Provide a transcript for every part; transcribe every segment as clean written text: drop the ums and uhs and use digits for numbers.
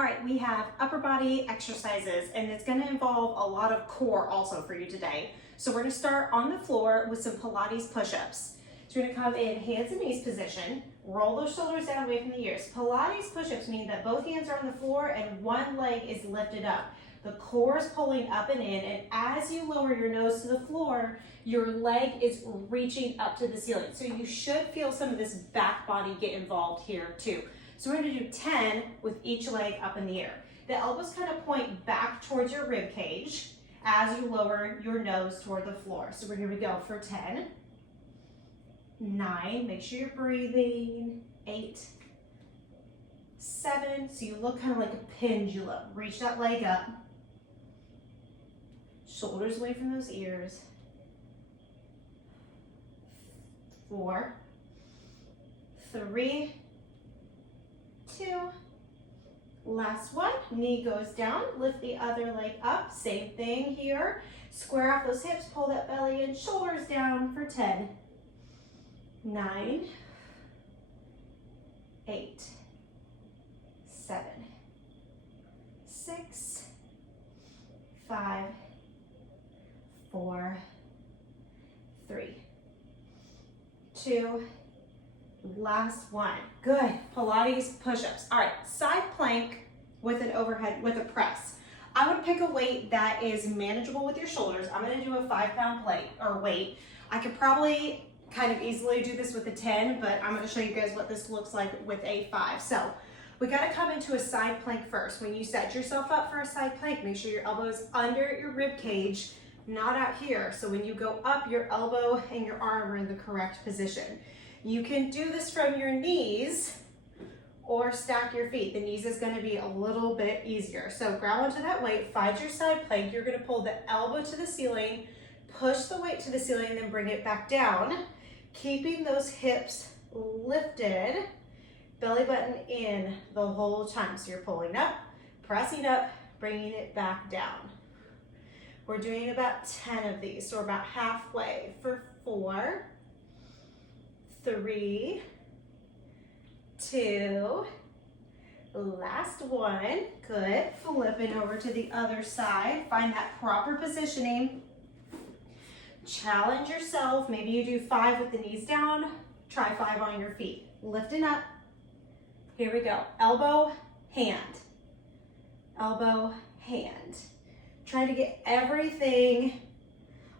All right, we have upper body exercises, and it's gonna involve a lot of core also for you today. So we're gonna start on the floor with some Pilates push-ups. So we're gonna come in hands and knees position, roll those shoulders down away from the ears. Pilates push-ups mean that both hands are on the floor and one leg is lifted up. The core is pulling up and in, and as you lower your nose to the floor, your leg is reaching up to the ceiling. So you should feel some of this back body get involved here too. So we're gonna do 10 with each leg up in the air. The elbows kind of point back towards your rib cage as you lower your nose toward the floor. So here we go for 10, 9, make sure you're breathing, 8, 7, so you look kind of like a pendulum. Reach that leg up, shoulders away from those ears, 4, 3, 2, last one, knee goes down, lift the other leg up, same thing here, square off those hips, pull that belly in, shoulders down for 10, 9, 8, 7, 6, 5, 4, 3, 2, last one. Good. Pilates push-ups. All right, side plank with an overhead, with a press. I would pick a weight that is manageable with your shoulders. I'm gonna do a 5-pound plate or weight. I could probably kind of easily do this with a 10, but I'm gonna show you guys what this looks like with a 5. So we gotta come into a side plank first. When you set yourself up for a side plank, make sure your elbow is under your rib cage, not out here. So when you go up, your elbow and your arm are in the correct position. You can do this from your knees or stack your feet. The knees is gonna be a little bit easier. So grab onto that weight, find your side plank. You're gonna pull the elbow to the ceiling, push the weight to the ceiling, and then bring it back down, keeping those hips lifted, belly button in the whole time. So you're pulling up, pressing up, bringing it back down. We're doing about 10 of these, so we're about halfway for 4, 3, 2, last one. Good. Flipping over to the other side. Find that proper positioning. Challenge yourself. Maybe you do 5 with the knees down. Try 5 on your feet. Lifting up. Here we go. Elbow, hand. Elbow, hand. Trying to get everything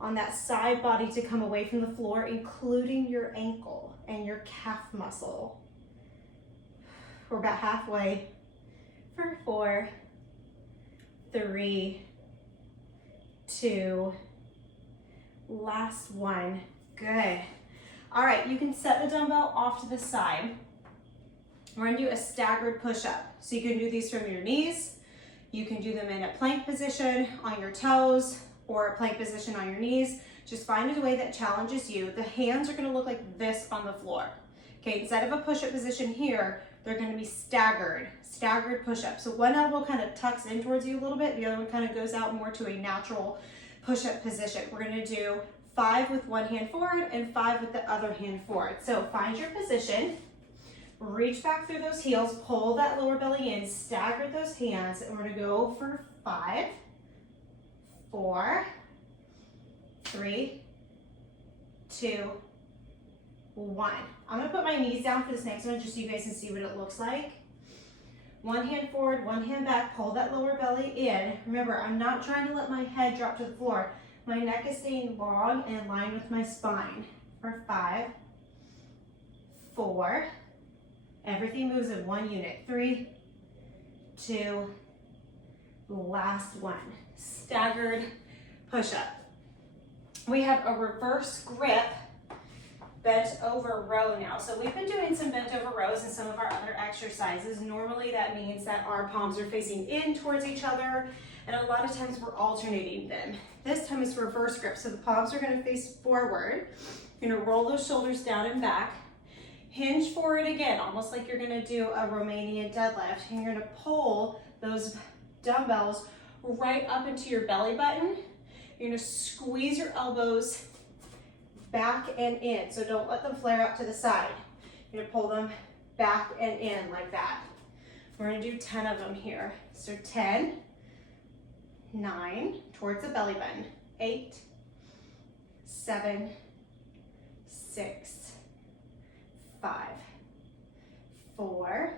on that side body to come away from the floor, including your ankle and your calf muscle. We're about halfway for 4, 3, 2, last one. Good. All right, you can set the dumbbell off to the side. We're gonna do a staggered push-up. So you can do these from your knees. You can do them in a plank position on your toes, or a plank position on your knees. Just find a way that challenges you. The hands are gonna look like this on the floor. Okay, instead of a push-up position here, they're gonna be staggered push-up. So one elbow kind of tucks in towards you a little bit, the other one kind of goes out more to a natural push-up position. We're gonna do 5 with one hand forward and 5 with the other hand forward. So find your position, reach back through those heels, pull that lower belly in, stagger those hands, and we're gonna go for 5, 4, 3, 2, 1. I'm gonna put my knees down for this next one just so you guys can see what it looks like. One hand forward, one hand back, pull that lower belly in. Remember, I'm not trying to let my head drop to the floor. My neck is staying long and in line with my spine. For 5, 4, everything moves in one unit. 3, 2, last one. Staggered push-up. We have a reverse grip bent over row now. So we've been doing some bent over rows in some of our other exercises. Normally that means that our palms are facing in towards each other, and a lot of times we're alternating them. This time it's reverse grip. So the palms are gonna face forward. You're gonna roll those shoulders down and back. Hinge forward again, almost like you're gonna do a Romanian deadlift. And you're gonna pull those dumbbells right up into your belly button. You're gonna squeeze your elbows back and in, so don't let them flare up to the side. You're gonna pull them back and in like that. We're gonna do 10 of them here. So 10, 9, towards the belly button, 8, 7, 6, 5, 4,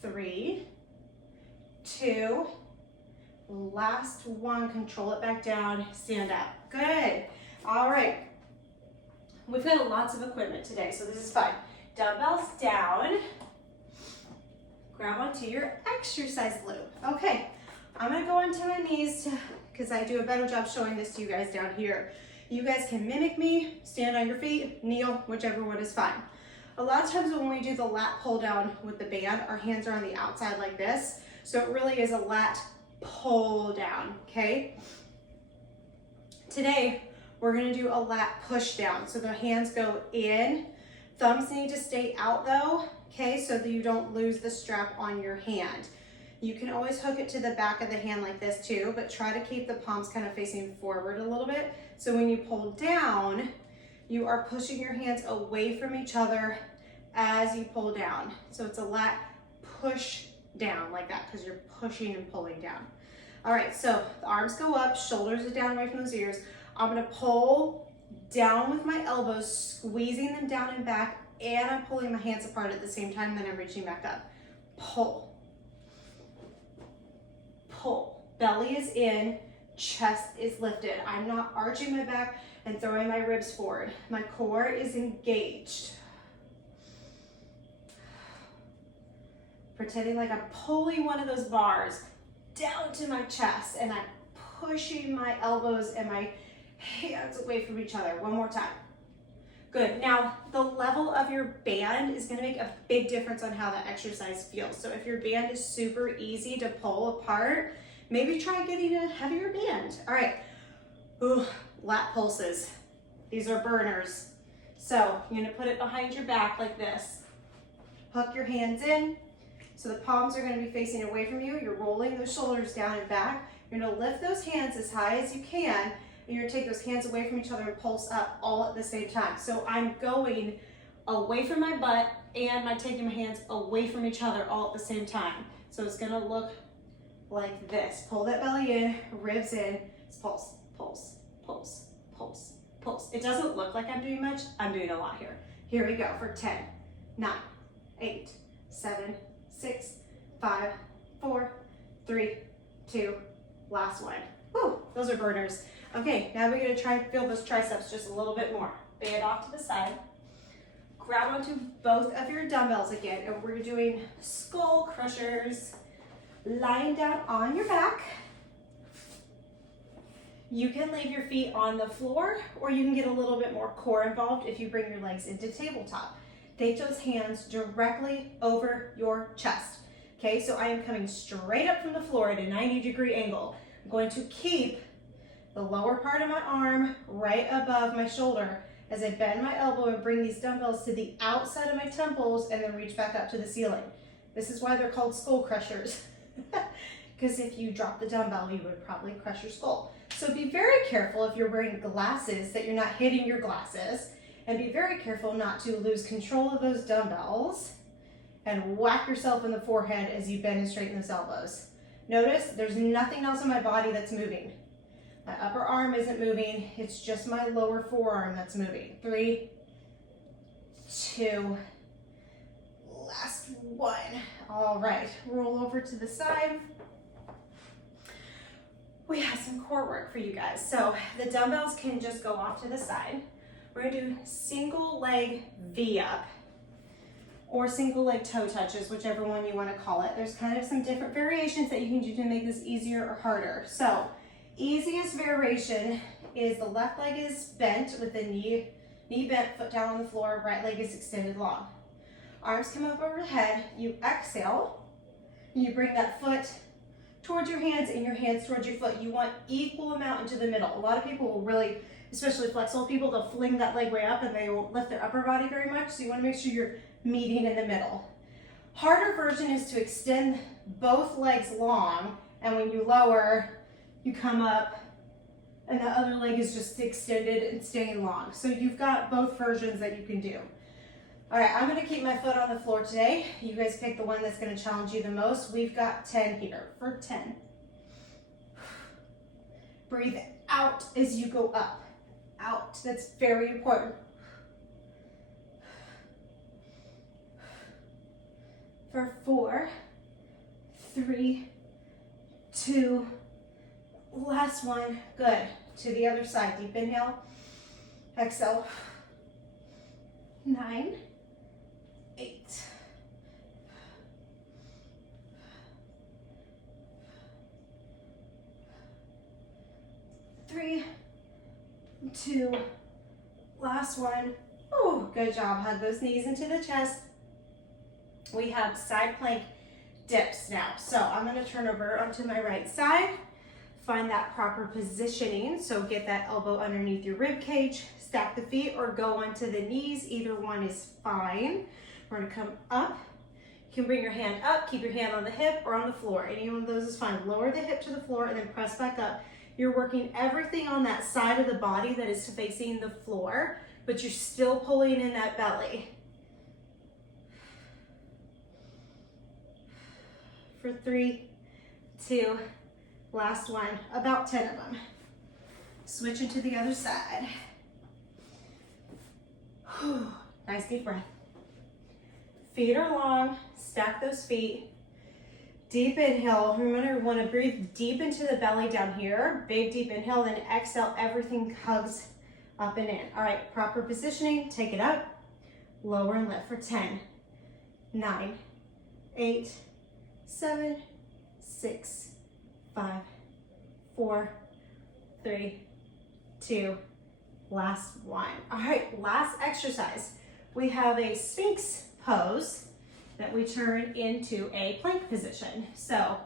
3, 2, last one, control it back down, stand up. Good. All right. We've got lots of equipment today, so this is fine. Dumbbells down. Grab onto your exercise loop. Okay, I'm gonna go onto my knees because I do a better job showing this to you guys down here. You guys can mimic me, stand on your feet, kneel, whichever one is fine. A lot of times when we do the lat pull down with the band, our hands are on the outside like this. So it really is a lat pull down, okay? Today, we're gonna do a lat push down. So the hands go in, thumbs need to stay out though, okay? So that you don't lose the strap on your hand. You can always hook it to the back of the hand like this too, but try to keep the palms kind of facing forward a little bit. So when you pull down, you are pushing your hands away from each other as you pull down. So it's a lat push down like that because you're pushing and pulling down. All right, so the arms go up, shoulders are down away from those ears. I'm gonna pull down with my elbows, squeezing them down and back, and I'm pulling my hands apart at the same time, then I'm reaching back up. Pull. Pull. Belly is in, chest is lifted. I'm not arching my back and throwing my ribs forward. My core is engaged. Pretending like I'm pulling one of those bars down to my chest and I'm pushing my elbows and my hands away from each other. One more time. Good. Now, the level of your band is going to make a big difference on how that exercise feels. So if your band is super easy to pull apart, maybe try getting a heavier band. All right. Ooh, lat pulses. These are burners. So you're going to put it behind your back like this. Hook your hands in. So the palms are going to be facing away from you. You're rolling those shoulders down and back. You're going to lift those hands as high as you can. And you're going to take those hands away from each other and pulse up all at the same time. So I'm going away from my butt and I'm taking my hands away from each other all at the same time. So it's going to look like this. Pull that belly in, ribs in, it's pulse, pulse, pulse, pulse, pulse. It doesn't look like I'm doing much. I'm doing a lot here. Here we go for 10, 9, 8, 7, 6, 5, 4, 3, 2, last one. Woo, those are burners. Okay, now we're gonna try and feel those triceps just a little bit more. Band off to the side. Grab onto both of your dumbbells again, and we're doing skull crushers. Lying down on your back. You can leave your feet on the floor, or you can get a little bit more core involved if you bring your legs into tabletop. Take those hands directly over your chest. Okay, so I am coming straight up from the floor at a 90-degree angle. I'm going to keep the lower part of my arm right above my shoulder as I bend my elbow and bring these dumbbells to the outside of my temples and then reach back up to the ceiling. This is why they're called skull crushers. Because if you drop the dumbbell, you would probably crush your skull. So be very careful if you're wearing glasses that you're not hitting your glasses. And be very careful not to lose control of those dumbbells and whack yourself in the forehead as you bend and straighten those elbows. Notice there's nothing else in my body that's moving. My upper arm isn't moving, it's just my lower forearm that's moving. 3, 2, last one. All right, roll over to the side. We have some core work for you guys. So the dumbbells can just go off to the side. We're gonna do single leg V up or single leg toe touches, whichever one you wanna call it. There's kind of some different variations that you can do to make this easier or harder. So easiest variation is the left leg is bent with the knee bent, foot down on the floor, right leg is extended long. Arms come up overhead, you exhale, you bring that foot towards your hands and your hands towards your foot. You want equal amount into the middle. A lot of people will really, especially flexible people, they'll fling that leg way up and they won't lift their upper body very much. So you want to make sure you're meeting in the middle. Harder version is to extend both legs long, and when you lower, you come up and the other leg is just extended and staying long. So you've got both versions that you can do. All right, I'm gonna keep my foot on the floor today. You guys pick the one that's gonna challenge you the most. We've got 10 here for 10. Breathe out as you go up. Out, that's very important. For 4, 3, 2, last one. Good. To the other side. Deep inhale. Exhale. 9, 8, 3, 2, last one. Oh, good job. Hug those knees into the chest. We have side plank dips now. So I'm going to turn over onto my right side. Find that proper positioning. So get that elbow underneath your rib cage. Stack the feet or go onto the knees. Either one is fine. We're going to come up. You can bring your hand up. Keep your hand on the hip or on the floor. Any one of those is fine. Lower the hip to the floor and then press back up. You're working everything on that side of the body that is facing the floor, but you're still pulling in that belly. For 3, 2, last one, about 10 of them. Switching to the other side. Nice deep breath. Feet are long, stack those feet. Deep inhale, remember we want to breathe deep into the belly down here. Big deep inhale, then exhale, everything hugs up and in. All right, proper positioning, take it up, lower and lift for 10, 9, 8, 7, 6, 5, 4, 3, 2, last one. All right, last exercise. We have a Sphinx pose that we turn into a plank position. So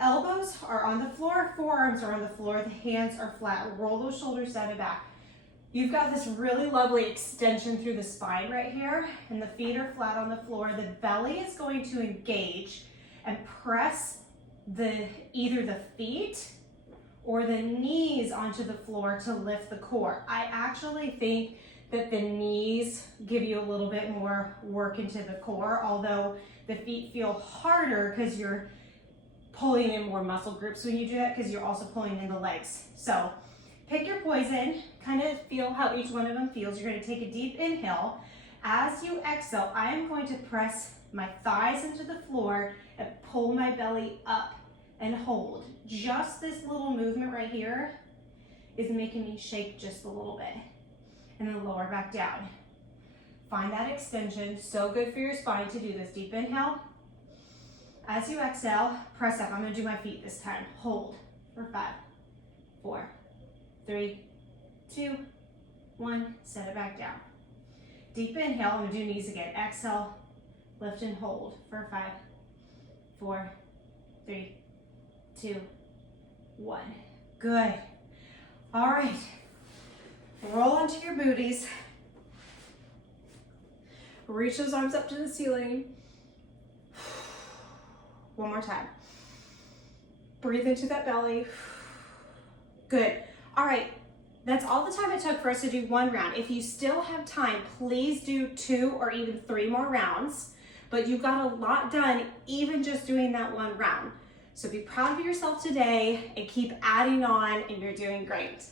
elbows are on the floor, forearms are on the floor, the hands are flat. Roll those shoulders down and back. You've got this really lovely extension through the spine right here, and the feet are flat on the floor. The belly is going to engage and press either the feet or the knees onto the floor to lift the core. I actually think that the knees give you a little bit more work into the core, although the feet feel harder because you're pulling in more muscle groups when you do that, because you're also pulling in the legs. So pick your poison, kind of feel how each one of them feels. You're going to take a deep inhale. As you exhale, I am going to press my thighs into the floor and pull my belly up and hold. Just this little movement right here is making me shake just a little bit. And then lower back down. Find that extension. So good for your spine to do this. Deep inhale. As you exhale, press up. I'm going to do my feet this time. Hold for 5, 4, 3, 2, 1. Set it back down. Deep inhale. I'm going to do knees again. Exhale, lift and hold for 5, 4, 3, 2, 1. Good. All right. Roll onto your booties. Reach those arms up to the ceiling. One more time. Breathe into that belly. Good. All right. That's all the time it took for us to do one round. If you still have time, please do 2 or even 3 more rounds. But you got a lot done even just doing that one round. So be proud of yourself today and keep adding on, and you're doing great.